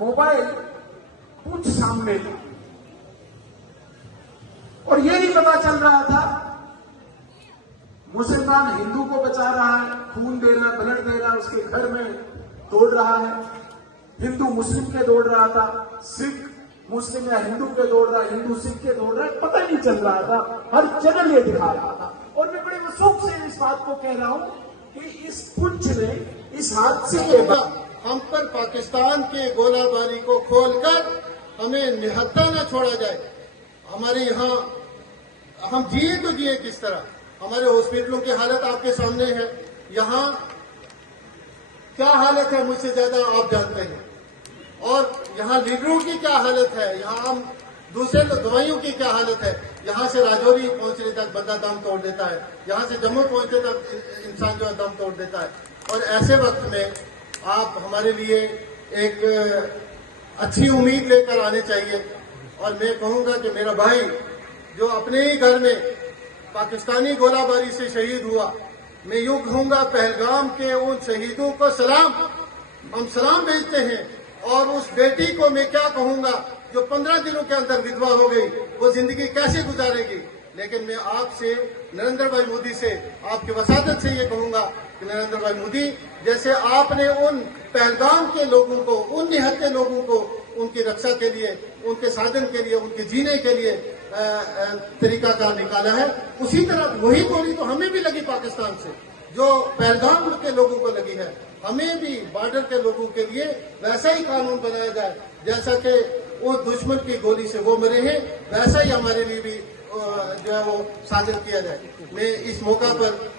Mobile पूछ सामने था और ये नहीं पता चल रहा था मुसलमान हिंदू को बचा रहा है, खून दे रहा है, ब्लड दे रहा है, उसके घर में तोड़ रहा है, हिंदू मुस्लिम के दौड़ रहा था, सिख मुस्लिम या हिंदू के दौड़ रहा है, हिंदू सिख के दौड़ रहा है, पता ही नहीं चल रहा था, हर जगह ये दिखा रहा था। और मैं बड़े वसूख से इस बात को कह रहा हूं कि इस पुंछ ने इस हादसे के बाद हम पर पाकिस्तान के गोलाबारी को खोलकर हमें निहत्था न छोड़ा जाए। हमारे यहाँ हम जिए तो जिए किस तरह? हमारे हॉस्पिटलों की हालत आपके सामने है। यहाँ क्या हालत है मुझसे ज्यादा आप जानते हैं। और यहाँ लीडरों की क्या हालत है, यहाँ हम दूसरे दवाइयों की क्या हालत है। यहाँ से राजौरी पहुंचने तक बंदा दम तोड़ देता है, यहाँ से जम्मू पहुंचने तक इंसान जो है दम तोड़ देता है। और ऐसे वक्त में आप हमारे लिए एक अच्छी उम्मीद लेकर आने चाहिए। और मैं कहूंगा कि मेरा भाई जो अपने ही घर में पाकिस्तानी गोलाबारी से शहीद हुआ, मैं यूं कहूंगा पहलगाम के उन शहीदों को सलाम, हम सलाम भेजते हैं। और उस बेटी को मैं क्या कहूंगा जो 15 दिनों के अंदर विधवा हो गई, वो जिंदगी कैसे गुजारेगी। लेकिन मैं आपसे, नरेंद्र भाई मोदी से, आपकी वसादत से ये कहूंगा कि नरेंद्र भाई मोदी, जैसे आपने उन पहलगाम के लोगों को, उन निहत्थे लोगों को उनकी रक्षा के लिए, उनके साधन के लिए, उनके जीने के लिए तरीकाकार निकाला है, उसी तरह वही गोली तो हमें भी लगी पाकिस्तान से, जो पहलगाम के लोगों को लगी है। हमें भी बॉर्डर के लोगों के लिए वैसा ही कानून बनाया जाए, जैसा कि वो दुश्मन की गोली से वो मरे हैं, वैसा ही हमारे लिए भी जो है वो साझा किया जाए। मैं इस मौका पर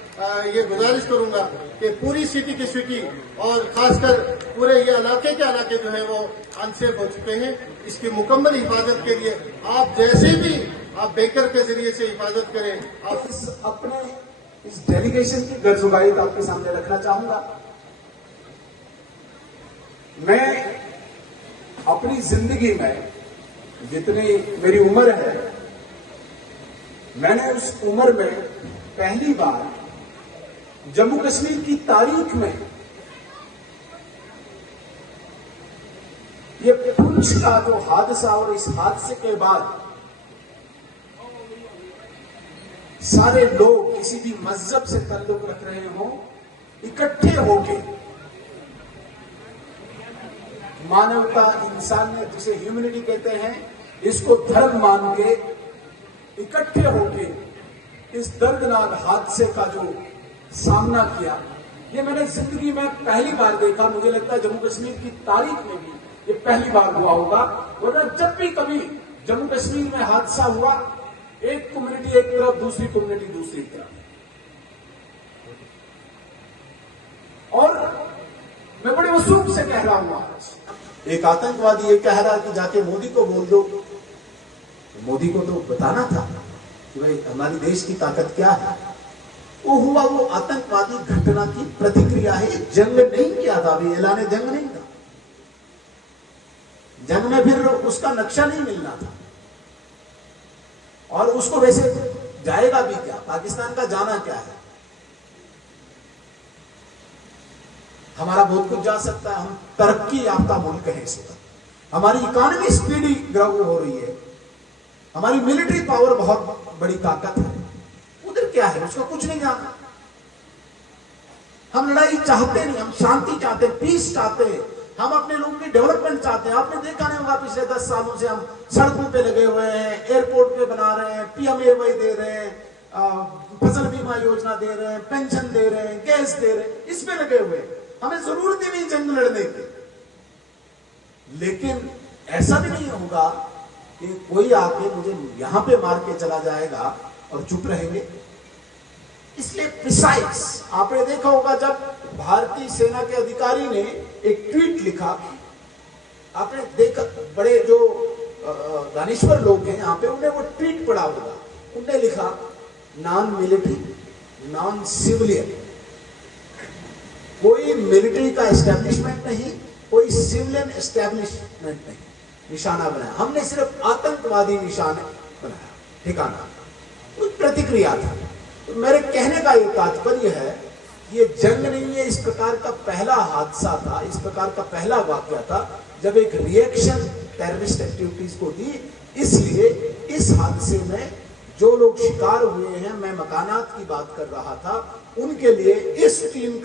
ये गुजारिश करूंगा कि पूरी सिटी की सिटी और खासकर पूरे ये इलाके के इलाके जो है वो अनसेफ हो चुके हैं। इसकी मुकम्मल हिफाजत के लिए आप जैसे भी आप बेकर के जरिए से हिफाजत करें। आप अपने इस डेलीगेशन की गर्जुगाई आपके सामने रखना चाहूंगा। मैं अपनी जिंदगी में जितनी मेरी उम्र है, मैंने उस उम्र में पहली बार जम्मू कश्मीर की तारीख में ये पुंछ का जो हादसा और इस हादसे के बाद सारे लोग किसी भी मजहब से ताल्लुक रख रहे हो, इकट्ठे होके मानवता, इंसानियत जिसे ह्यूमैनिटी कहते हैं, इसको धर्म मान के इकट्ठे होके इस दर्दनाक हादसे का जो सामना किया, ये मैंने जिंदगी में पहली बार देखा। मुझे लगता है जम्मू कश्मीर की तारीख में भी ये पहली बार हुआ होगा। वरना जब भी कभी जम्मू कश्मीर में हादसा हुआ, एक कम्युनिटी एक तरफ, दूसरी कम्युनिटी दूसरी तरफ। और मैं बड़े वसूख से कह रहा हूं, आज एक आतंकवादी ये कह रहा है कि जाके मोदी को बोल दो। तो मोदी को तो बताना था कि भाई हमारी देश की ताकत क्या है। वो हुआ वो आतंकवादी घटना की प्रतिक्रिया है, जंग नहीं किया था, अभी ऐलान जंग नहीं था। जंग में फिर उसका नक्शा नहीं मिलना था और उसको वैसे जाएगा भी क्या, पाकिस्तान का जाना क्या है। हमारा बहुत कुछ जा सकता है, हम तरक्की याफ्ता मुल्क है इस वक्त, हमारी इकोनॉमी स्पीडी ग्रो हो रही है, हमारी मिलिट्री पावर बहुत बड़ी ताकत है। उधर क्या है उसको कुछ नहीं जाना। हम लड़ाई चाहते नहीं, हम शांति चाहते, पीस चाहते हैं, हम अपने लोगों की डेवलपमेंट चाहते हैं। आपने देखा नहीं होगा पिछले 10 सालों से हम सड़कों पे लगे हुए हैं, एयरपोर्ट पे बना रहे हैं, पीएमएवाई दे रहे हैं, फसल बीमा योजना दे रहे हैं, पेंशन दे रहे हैं, गैस दे रहे हैं, इसमें लगे हुए हैं। हमें जरूरत ही नहीं जंग लड़ने की। लेकिन ऐसा भी नहीं होगा कि कोई आके मुझे यहां पे मार के चला जाएगा और चुप रहेंगे। इसलिए प्रिसाइज आपने देखा होगा, जब भारतीय सेना के अधिकारी ने एक ट्वीट लिखा, आपने देखा, बड़े जो दानिश्वर लोग हैं यहाँ पे, उन्हें वो ट्वीट पढ़ा होगा। उन्होंने लिखा, नॉन मिलिट्री, नॉन सिविलियन, कोई मिलिट्री का एस्टेब्लिशमेंट नहीं, कोई सिविलियन एस्टेब्लिशमेंट नहीं, निशाना बनाया। हमने सिर्फ आतंकवादी निशाना बनाया, ठिकाना, कुछ प्रतिक्रिया था। तो मेरे कहने का ये तात्पर्य है, ये जंग नहीं है, इस प्रकार का पहला हादसा था, इस प्रकार का पहला वाकया था जब एक रिएक्शन टेररिस्ट एक्टिविटीज को दी। इसलिए इस हादसे में जो लोग शिकार हुए हैं, मैं मकानात की बात कर रहा था, उनके लिए इस टीम का